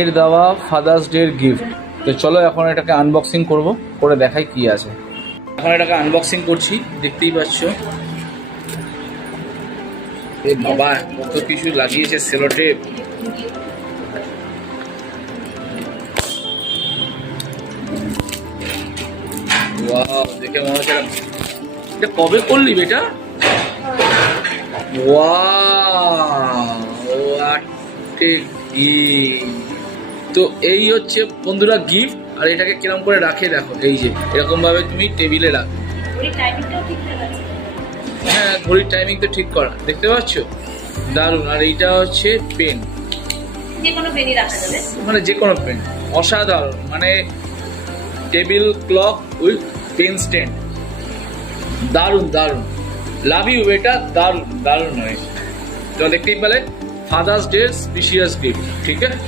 এর দেওয়া father's day gift. তো চলো এখন এটাকে আনবক্সিং করব, করে দেখাই কি আছে। এখন এটাকে আনবক্সিং করছি, দেখতেই পাচ্ছ। এ বাবা, কত কিছু লাগিয়েছে, সেলোটেপ। ওয়াও, দেখে মনে হচ্ছে এটা কবে করলি বেটা? তো এই হচ্ছে বন্ধুরা গিফট। আর এটাকে কিরম করে রাখে দেখো, এই যে এরকম ভাবে তুমি টেবিলে রাখো। হ্যাঁ, ঘড়ির টাইমিং তো ঠিক করা, দেখতে পাচ্ছ, দারুণ। আর এইটা হচ্ছে পেন, মানে যে কোনো পেন, অসাধারণ। মানে table clock with pen stand, দারুণ দারুণ। লাভ ইউ বেটা, দারুণ দারুণ হয়। তো দেখতেই পেলে ফাদার্স ডে স্পেশিয়াস গিফট, ঠিক আছে।